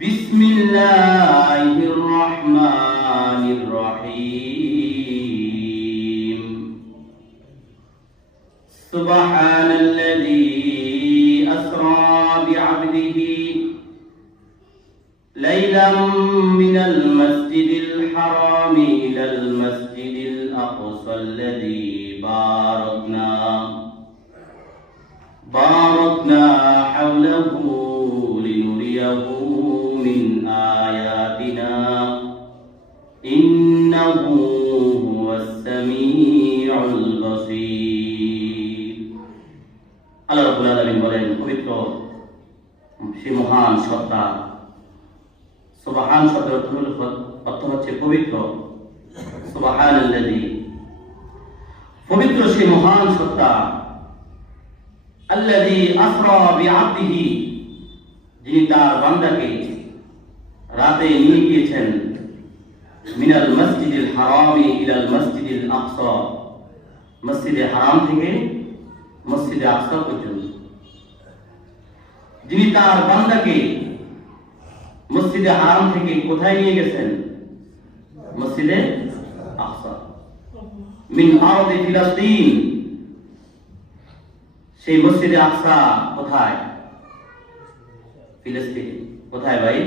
বিসমিল্লাহির রহমানির রহিম। সুবহানাল্লাযী আসরা বিআবদিহি লাইলাম মিনাল মাসজিদিল হারামি ইলাল মাসজিদিল আকসাল্লাযী বারাকনা হাওলাহু লিনুরিয়াহু মিন আয়াতিনা ইন্নাহু হুয়াস সামিউল বাসীর। আল্লাহ রাব্বুল আলামিন বলেন, পবিত্র সে মহান সত্তা। সুবহান শব্দের অর্থ হচ্ছে পবিত্র। সুবহানাল্লাযী, পবিত্র সে মহান সত্তা। আল্লাযী আসরা বিআবদিহি, যিনি তার বান্দাকে রাতে নিয়ে গিয়েছেন মিনাল মসজিদিল হারামি ইলাল মসজিদিল আকসা, মসজিদে হারাম থেকে মসজিদে আকসা পর্যন্ত। যিনি তার বান্দাকে মসজিদে হারাম থেকে কোথায় নিয়ে গেছেন? মসজিদে আকসা। মিন আরদি ফিলিস্তিন, সেই মসজিদে আকসা কোথায়? ফিলিস্তিন। কোথায় ভাই?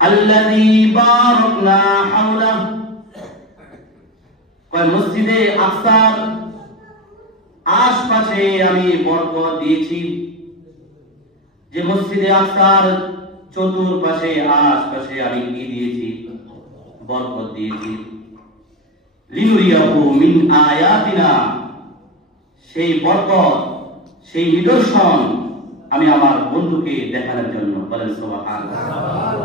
আল্লাযী বারাকনা হাওলা, কয় মসজিদে আকসার আশপাশে আমি বরকত দিয়েছি। যে মসজিদে আকসার চতুর্পাশে আশপাশে আমি কি দিয়েছি? বরকত দিয়েছি। লিনুরিয়াহু মিন আয়াতিনা, সেই বরকত, সেই নিদর্শন আমি আমার বন্ধুকে দেখানোর জন্য। বলেন সুবহানাল্লাহ।